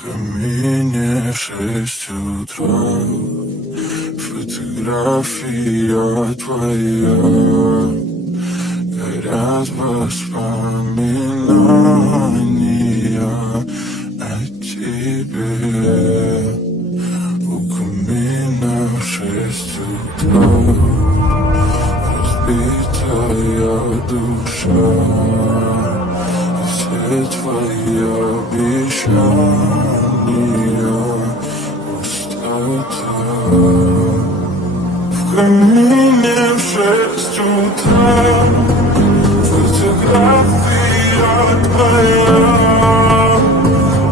камине 6 утра, фотография твоя, горят воспоминания о тебе. У камина 6 утра, разбитая душа, все твои обещания, пустота. В камине 6 утра, фотография твоя,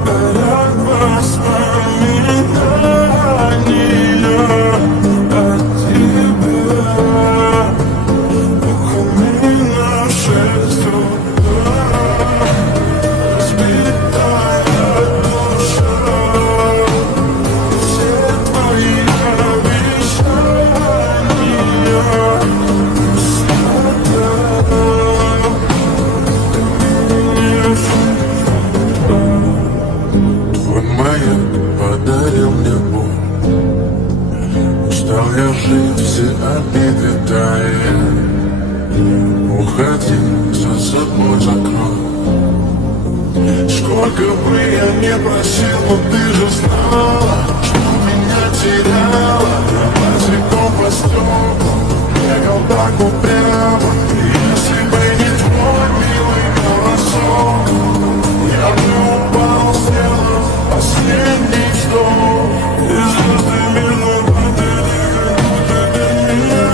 горят воспоминания о тебе. У камина 6 утра, разбитая душа, все твои обещания, пустота. Твой маяк подарил мне боль, устал я жить, все обиды тая. Уходи, за собой закрой. Сколько бы я не просил, но ты же знала, что меня теряла. Я босиком по стеклу бегал так упрямо. И если бы не твой милый голосок, я бы упал, сделал последний вздох. И звезды минуты до меня, я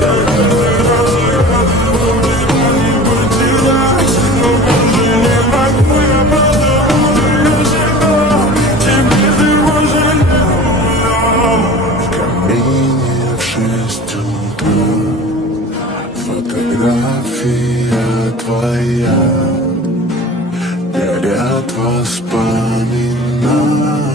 каждый раз загадывал, ты не потерять. Но больше не могу я, потому что я себя тебе его жалею. В камине 6 утра, фотография твоя, горят воспоминания